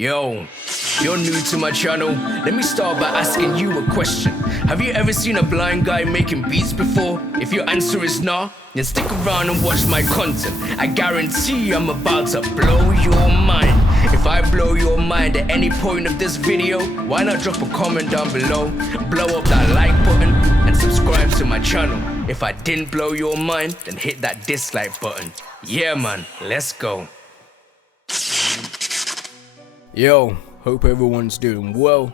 Yo, if you're new to my channel, let me start by asking you a question. Have you ever seen a blind guy making beats before? If your answer is nah, then stick around and watch my content. I guarantee I'm about to blow your mind. If I blow your mind at any point of this video, why not drop a comment down below, blow up that like button, and subscribe to my channel. If I didn't blow your mind, then hit that dislike button. Yeah man, let's go. Yo, hope everyone's doing well.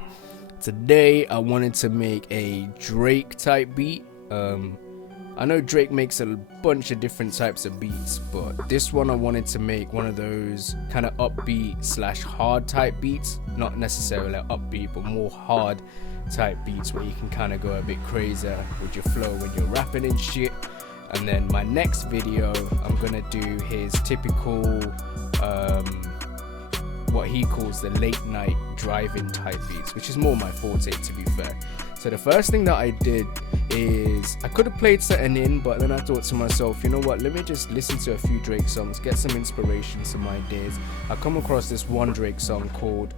Today I wanted to make a Drake type beat. I know Drake makes a bunch of different types of beats, but this one I wanted to make one of those kind of upbeat slash hard type beats. Not necessarily upbeat, but more hard type beats where you can kind of go a bit crazier with your flow when you're rapping and shit. And then my next video, I'm gonna do his typical what he calls the late night driving type beats, which is more my forte, to be fair. So the first thing that I did is I could have played something in, but then I thought to myself, you know what, let me just listen to a few Drake songs, get some inspiration, some ideas. I come across this one Drake song called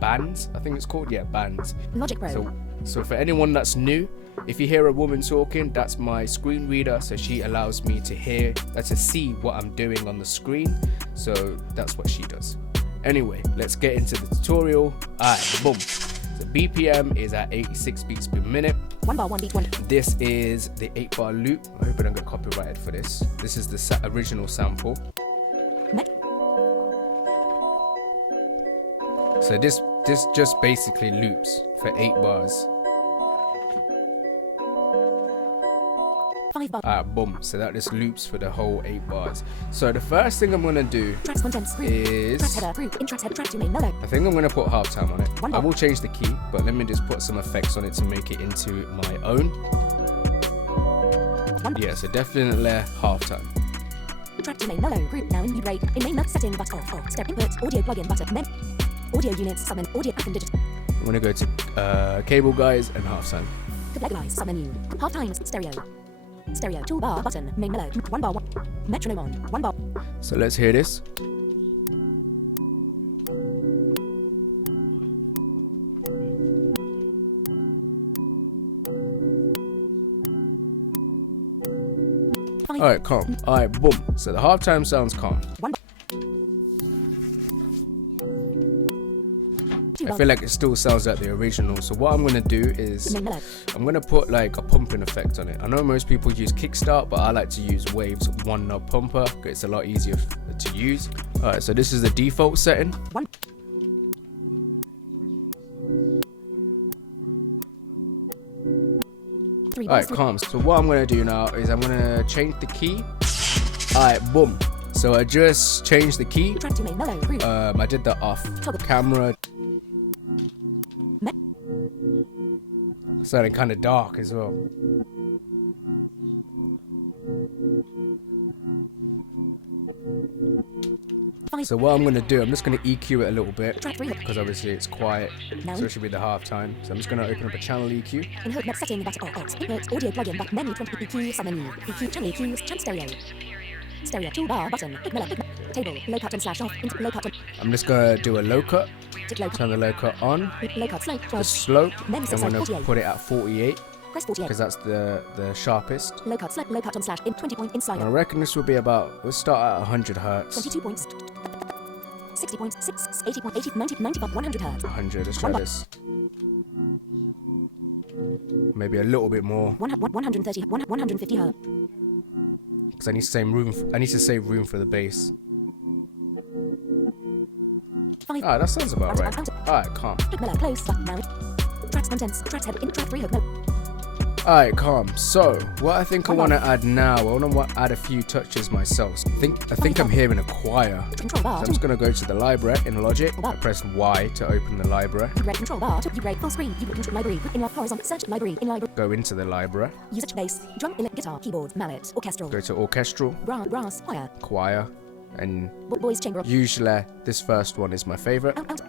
Bands, I think it's called, yeah, Bands. Logic Pro. So for anyone that's new, if you hear a woman talking, that's my screen reader, so she allows me to see what I'm doing on the screen. So that's what she does. Anyway, let's get into the tutorial. Alright, boom. The BPM is at 86 beats per minute. 1 bar, 1 beat, 1. This is the 8-bar loop. I hope I don't get copyrighted for this. This is the original sample. So this just basically loops for 8 bars. 5 bar. Alright, boom. So that just loops for the whole 8 bars. So the first thing I'm gonna do Tracks contents, group. is Tracks header, group. In tracks header, track 2 main mellow. I think I'm gonna put halftime on it. 1 I bar. will change the key, but let me just put some effects on it to make it into my own. 1 Yeah, so definitely halftime. Track 2 main mellow. Group now in mute rate. In main setting but off. Step input. Audio plugin button. Men. Audio units. Summon. Audio app and digital. I'm gonna go to cable guys and halftime. Legalize. Submenu. Half times. Stereo. Stereo. Toolbar button. Main mellow. 1 bar 1. Metronome on. 1 bar. So let's hear this. Alright, calm. Alright, boom. So the halftime sounds calm. 1 bar. 2 I bar. feel like it still sounds like the original. So what I'm gonna do is Main mellow. I'm gonna put like a pumping effect on it. I know most people use kickstart, but I like to use Waves 1 knob pumper. It's a lot easier to use. Alright, so this is the default setting. 1. Alright, calm. So what I'm gonna do now is I'm gonna change the key. Alright, boom. So I just changed the key. Track 2 main mellow. Group. I did that off camera. Sounding kind of dark as well. So what I'm gonna do, I'm just gonna EQ it a little bit Track 3. because obviously it's quiet. So it should be the halftime. So I'm just gonna open up a channel EQ. In hood net setting but off. Input. Audio plugin but menu 20 EQ. Submenu. EQ channel EQs. Chant stereo. Stereo toolbar button. Pick mellow. Table. Low cut and slash off. Into low cut. I'm just gonna do a low cut. Tick low cut. Turn the low cut on. Low cut slope. The 12. slope, Menu I'm set gonna 48. put it at 48 Press 48. because that's the sharpest. Low cut slope. Low cut on slash. In 20 point And I inside. reckon this will be about, we'll start at 100 hertz. 22 points. 60 points. 6. 80 point. 80. 90. 95. 100 hertz. 100, let's try this. Maybe a little bit more, 130. 150 hertz. because I need to save room. I need to save room for the bass. 5. Alright, that sounds about right. Alright, calm. Pick mellow. Close. But now. Tracks contents. Tracks header. In track 3 hook. No. Alright, calm. So, what I think I want to add now, I want to add a few touches myself. I think I'm hearing a choir. Control bar. So I'm just going to go to the library in Logic. I press Y to open the library. Red control bar. You break full screen. You control library. In horizontal. Search library. In library. Go into the library. Usage bass. Drum. Guitar. Keyboard. Mallet. Orchestral. Go to orchestral, Brass. Choir. choir, and Boys chamber. usually this first one is my favorite. Out.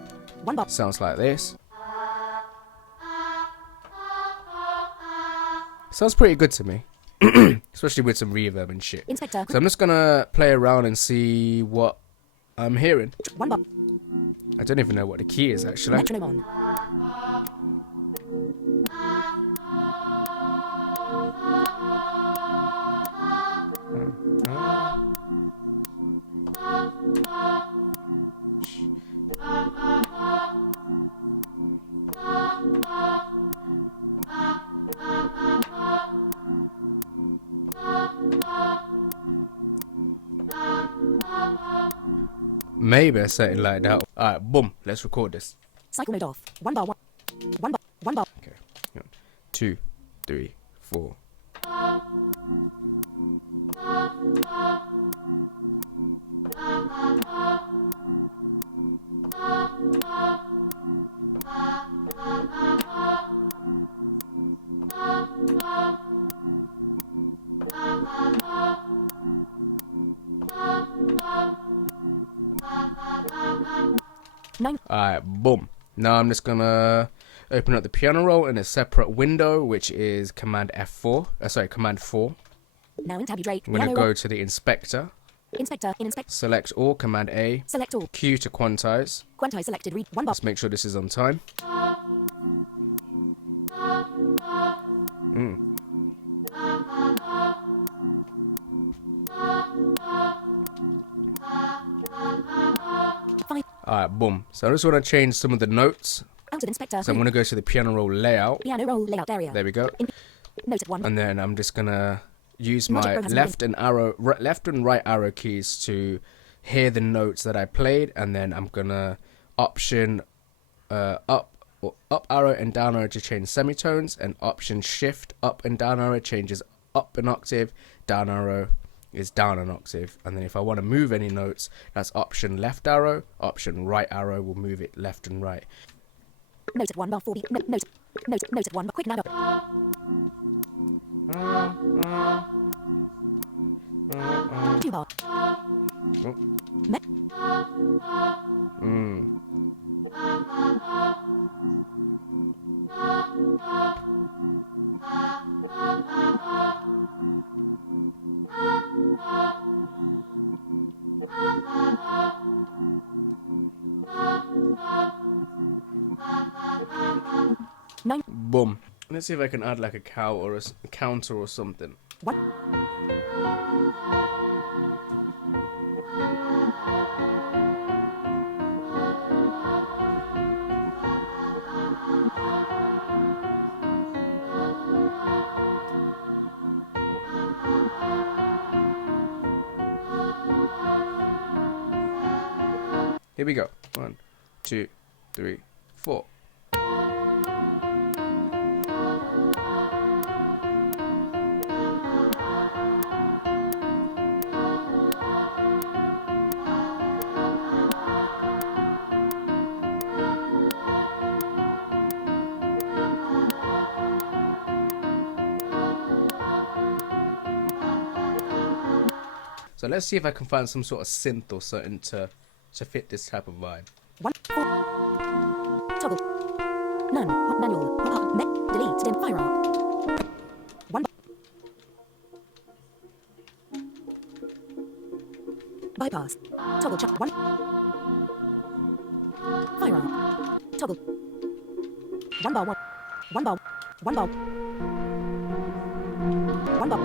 1 bar. Sounds like this. Sounds pretty good to me. Especially with some reverb and shit. Inspector. So I'm just gonna play around and see what I'm hearing. 1 bar. I don't even know what the key is actually. Metronome on. Maybe something like that. Alright, boom. Let's record this. Cycle mode off. 1 bar 1. 1 bar 1 bar. Okay. 2, 3, 4. Alright, boom. Now I'm just gonna open up the piano roll in a separate window, which is Command F4. Command 4. Now in tab Drake. I'm gonna Piano go roll. to the inspector. Inspector. In inspect. Select all. Command A. Select all. Q to quantize. Quantize selected. Read 1 bar. Let's make sure this is on time. Fine. Alright, boom. So I just want to change some of the notes. Out of inspector. So I'm going to go to the piano roll layout. Piano roll layout area. There we go. Note at 1. And then I'm just going to use Logic my Pro has left and right arrow keys to hear the notes that I played. And then I'm going to option up arrow and down arrow to change semitones, and option shift up and down arrow changes up an octave, down arrow is down an octave. And then if I want to move any notes, that's option left arrow, option right arrow will move it left and right. Note at 1 bar 4 beat. Note at 1 bar. Quick nav. 2 bar. Oh. Me- Nine. Boom. Let's see if I can add like a cow or a counter or something. 1. Here we go. 1, 2, 3, 4. So let's see if I can find some sort of synth or something to fit this type of vibe. 1. 4. Toggle. None. Manual. Delete. Dim. Fire arc. 1 bar. Bypass. Toggle check. 1. Fire arc. Toggle. 1 bar 1. 1 bar. 1 bar. 1 bar.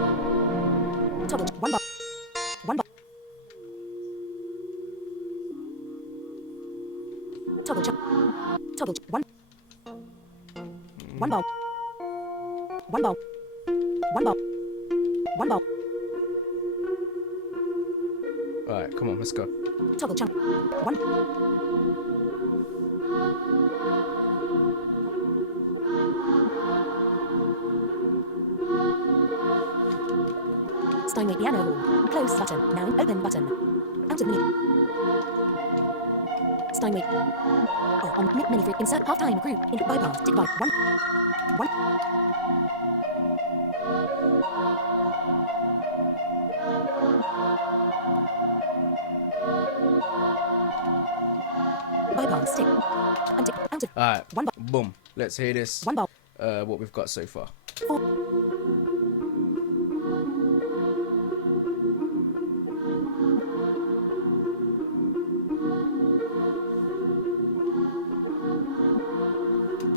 Toggle. 1 bar. 1 bar. Toggle check. Toggle check. 1. 1 bar. 1 bar. 1 bar. 1 bar. Alright, come on, let's go. Toggle chunk. 1. Steinway piano roll. Close button. Now open button. Out of menu. Steinway. On menu free. Insert half-time group. Into bypass. Tick by 1. 1. Bypass. Tick. Untick. Out of Alright, 1 bar. boom. Let's hear this. 1 bar. What we've got so far. 4.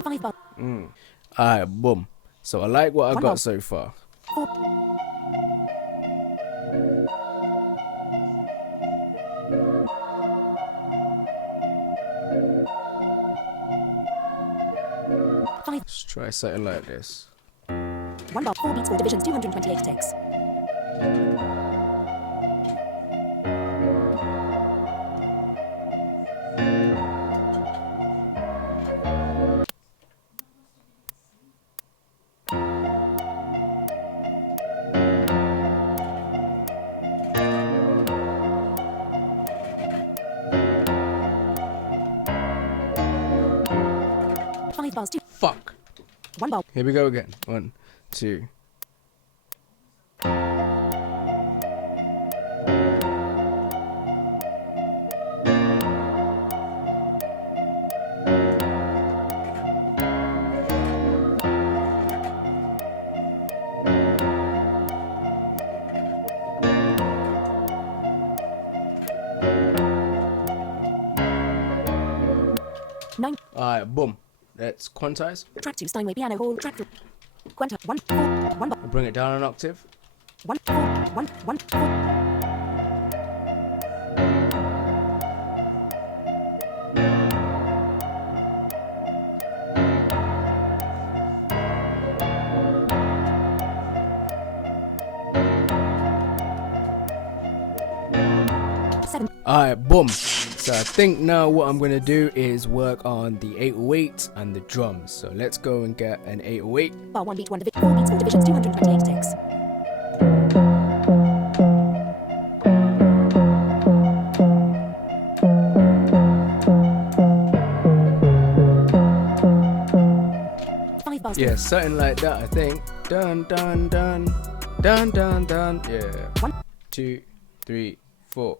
5 bar. Alright, boom. So I like what I One got more. so far. 4. Let's try something like this. 1 bar. 4 beats, 4 divisions, 228 ticks. Five bars, 2. Fuck. 1 bar. Here we go again. 1, 2. Nine. Alright, boom. Let's quantize. Track 2, Steinway Piano Hall. Track 3. Quanta. 1, 4. 1 bar. I'll bring it down an octave. 1, 4. 1, 1, 4. Seven. Alright, boom. So I think now what I'm gonna do is work on the 808 and the drums. So let's go and get an 808. Bar 1 beat 1 division. 4 beats 4 divisions 228 ticks. Five bars. Yeah, something like that, I think. Dun dun dun. Dun dun dun. Yeah. 1. 2, 3, 4.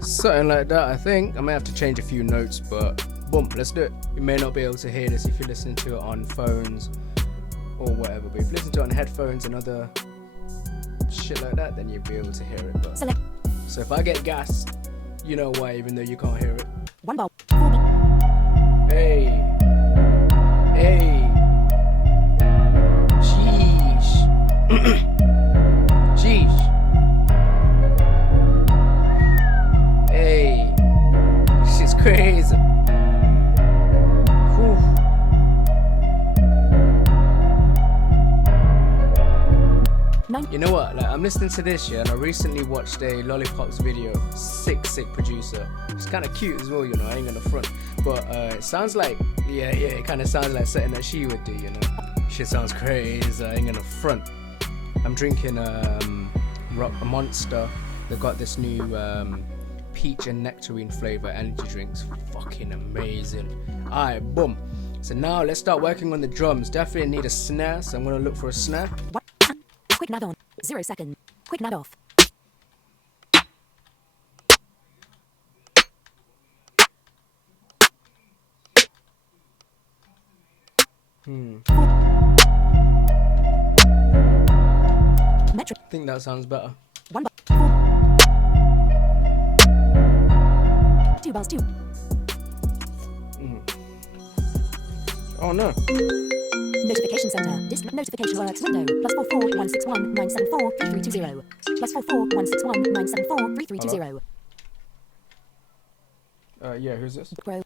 Something like that, I think. I may have to change a few notes, but boom, let's do it. You may not be able to hear this if you're listening to it on phones or whatever, but if you listen to it on headphones and other shit like that, then you'll be able to hear it. But Select. so if I get gas, you know why, even though you can't hear it. 1 bar. 4 beat. Hey, hey, sheesh, sheesh. Hey, shit's crazy. Whew. You know what? Like, I'm listening to this, yeah, and I recently watched a Lollipops video. Sick producer. It's kind of cute as well, you know. I ain't gonna front, but it sounds like, yeah, it kind of sounds like something that she would do, you know. Shit sounds crazy. I ain't gonna front. I'm drinking a Monster. They've got this new peach and nectarine flavor energy drinks. Fucking amazing. Alright, boom. So now let's start working on the drums. Definitely need a snare, so I'm gonna look for a snare. 1. Quick nav on. 0 second. Quick nav off. Metric. I think that sounds better. 1 bar. 4. 2 bars 2. Oh no. Notification center. Disk notification works window. +44 161 974 3320. +44 161 974 3320. Yeah, who's this? Pro.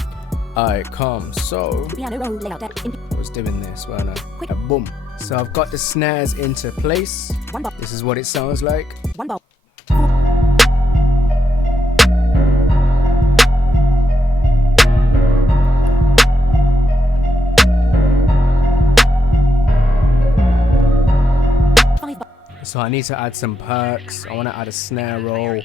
Alright, calm. So Piano roll layout deck. I was doing this, weren't I? Quick. Boom. So I've got the snares into place. 1 bar. This is what it sounds like. 1 bar. So I need to add some perks. I want to add a snare roll.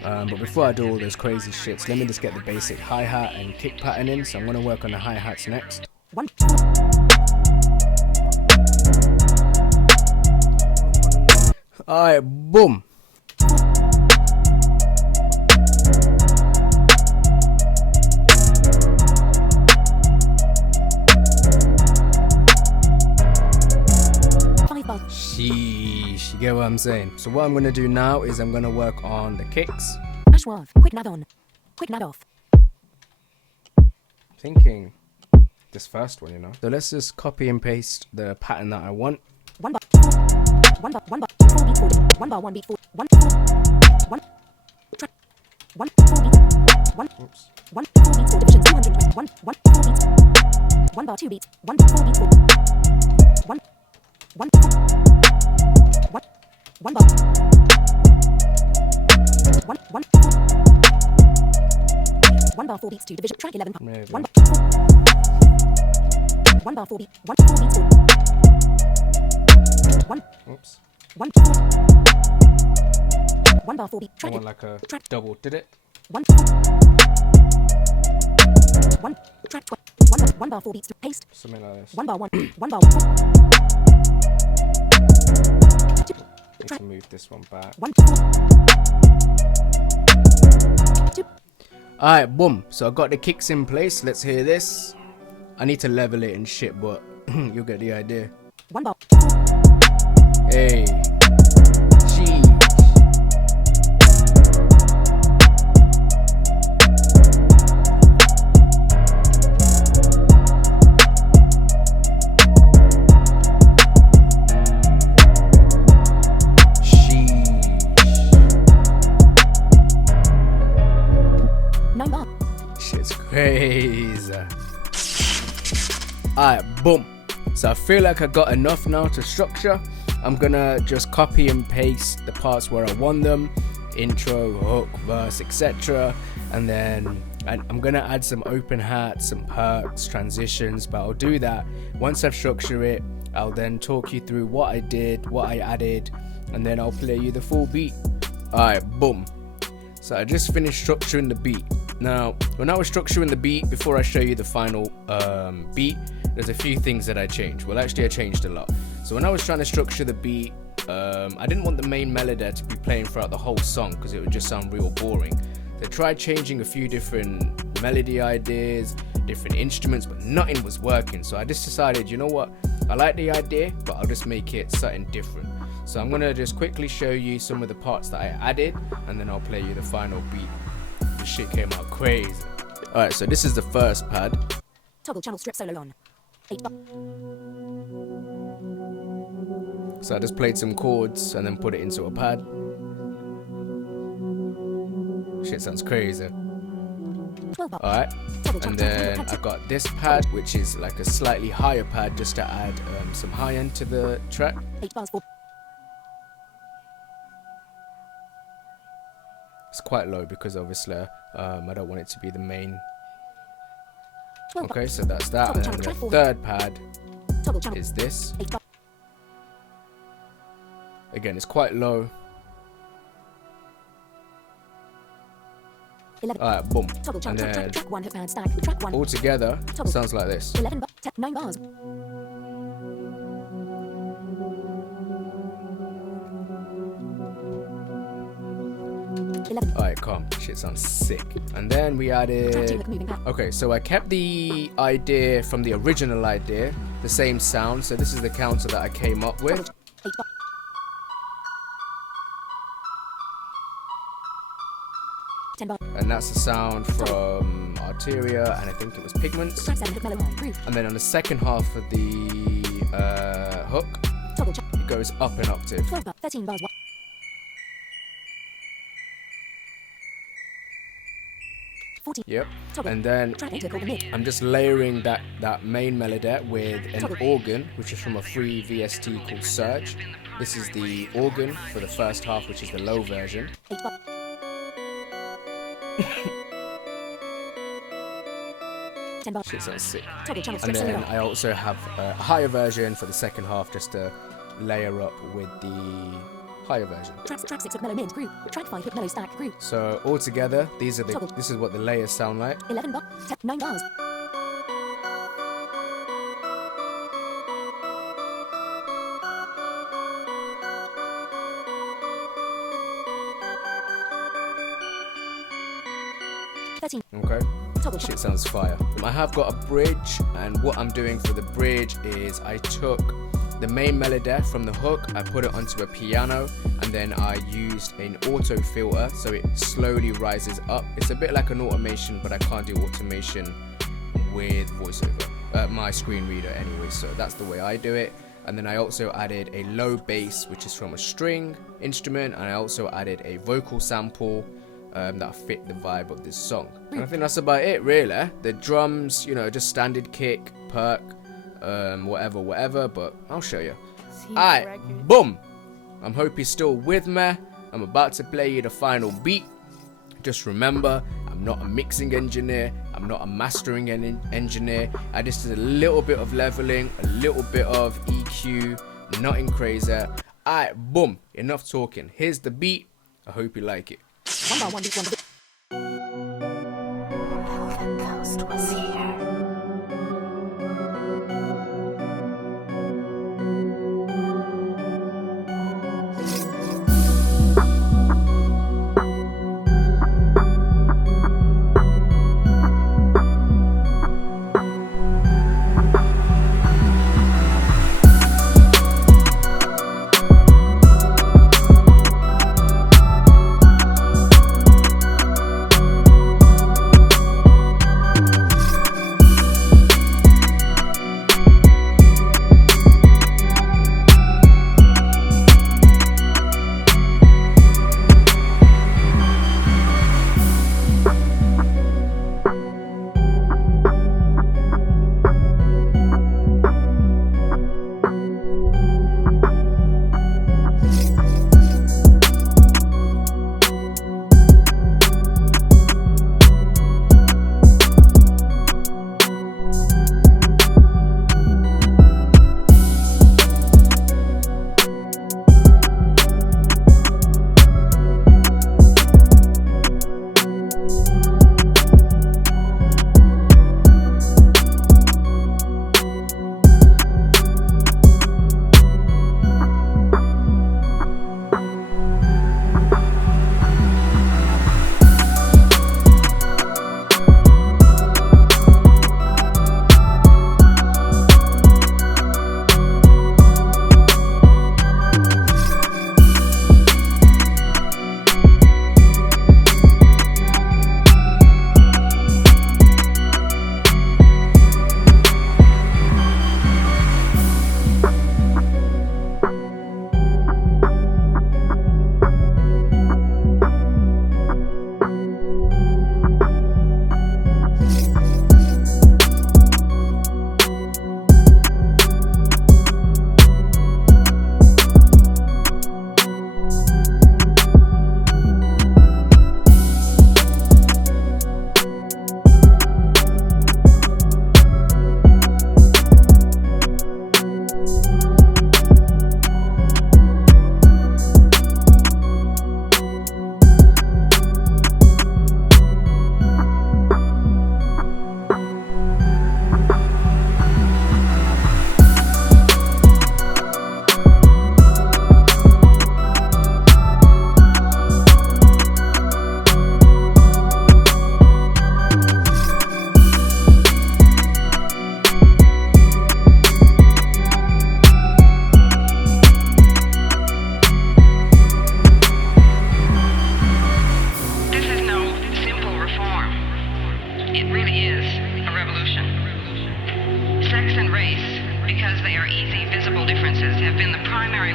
But before I do all those crazy shits, let me just get the basic hi-hat and kick pattern in. So I'm going to work on the hi-hats next. 1. Alright, boom. Five bars. Sheesh, you get what I'm saying? So what I'm gonna do now is I'm gonna work on the kicks. Ashworth. Quick nav on. Quick nav off. Thinking this first one, you know. So let's just copy and paste the pattern that I want. One bar. One bar. One bar. 4 beats 4. One bar. 1 beat 4. One. One. Track. 1 4 beats. 1. Oops. 1 4 beats 4 divisions 220. 1 1 4 beats. 1 bar 2 beats. 1 4 beats 4. 1 1 1 1 bar. 1 1 1 bar 4 beats 2 division track 11. Maybe. 1 bar 4. 1 bar 4 beat. 1 4 beats 4. 1 Oops. 1 1 bar 4 beat I track want like a track double. Did it? 1 1 track 1 bar 4 beats to paste Something like this. 1 bar 1 1 bar Need to move this one back. 1 2 Alright, boom. So I got the kicks in place. Let's hear this. I need to level it and shit, but you'll get the idea. 1 bar Hey. Jeez. Sheesh. 9 bar Shit's crazy. Alright, boom. So I feel like I got enough now to structure. I'm gonna just copy and paste the parts where I want them. Intro, hook, verse, etc. And then I'm gonna add some open hats, some perks, transitions, but I'll do that once I've structured it. I'll then talk you through what I did, what I added, and then I'll play you the full beat. Alright, boom. So I just finished structuring the beat. Now, when I was structuring the beat, before I show you the final beat, there's a few things that I changed. Well, actually I changed a lot. So when I was trying to structure the beat, I didn't want the main melody to be playing throughout the whole song because it would just sound real boring. So I tried changing a few different melody ideas, different instruments, but nothing was working. So I just decided, you know what, I like the idea, but I'll just make it something different. So I'm gonna just quickly show you some of the parts that I added, and then I'll play you the final beat. The shit came out crazy. Alright, so this is the first pad. toggle channel strip solo on 8 bar So I just played some chords and then put it into a pad. Shit sounds crazy. 12 bar Alright, toggle and channel then I got this pad, which is like a slightly higher pad just to add some high end to the track. 8 bars 4 It's quite low because obviously I don't want it to be the main. 12 bar Okay, so that's that. And then the third pad toggle channel is this. 8 bar Again, it's quite low. 11 Alright, boom. toggle And channel then track 1 hook band stack track 1 all together sounds like this. 11 bar 9 bars 11 Alright, calm. Shit sounds sick. And then we track 2 added. hook moving back Okay, so I kept the idea from the original idea, the same sound. So this is the counter that I came up with. 8 bar bar And that's the sound from Arteria, and I think it was Pigments. track 7 hook mellow high groove And then on the second half of the hook, toggle channel it goes up an octave. 12 bar 13 bars 1 14 Yep. toggle And then track 8 hook over mid I'm just layering that main melody with an organ, which is from a free VST called Surge. This is the organ for the first half, which is the low version. 8 bar 10 bar Shit sounds sick. toggle channel And strip solo then on I also have a higher version for the second half, just to layer up with the higher version. track 6 hook mellow mid groove track 5 hook mellow stack groove So all together, this is what the layers sound like. 11 bar 9 bars 13. Okay. Toggle. Shit sounds fire. I have got a bridge, and what I'm doing for the bridge is I took the main melody from the hook, I put it onto a piano, and then I used an auto filter so it slowly rises up. It's a bit like an automation, but I can't do automation with voiceover, my screen reader anyway, so that's the way I do it. And then I also added a low bass, which is from a string instrument, and I also added a vocal sample that fit the vibe of this song. And I think that's about it, really. The drums, you know, just standard kick, perk, whatever, but I'll show you. Alright, boom! I hope you're still with me. I'm about to play you the final beat. Just remember, I'm not a mixing engineer, I'm not a mastering engineer. I just did a little bit of leveling, a little bit of EQ, nothing crazy. Alright, boom, enough talking. Here's the beat. I hope you like it. One bar, one beat, one beat. The ghost was here.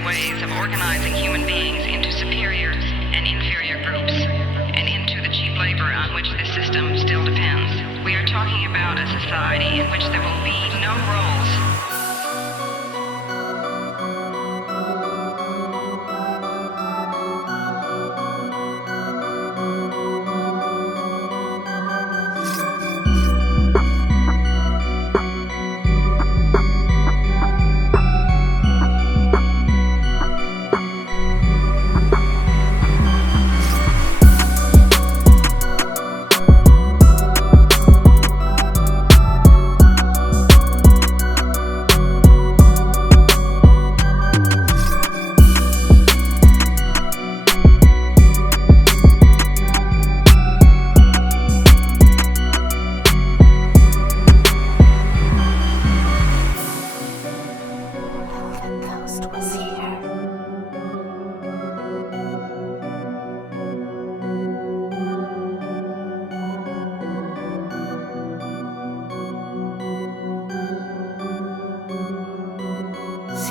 ways of organizing human beings into superior and inferior groups, and into the cheap labor on which this system still depends. We are talking about a society in which there will be no roles.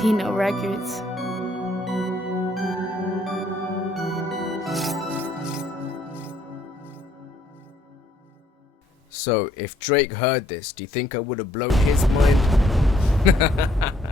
Kino Records. So, if Drake heard this, do you think I would have blown his mind?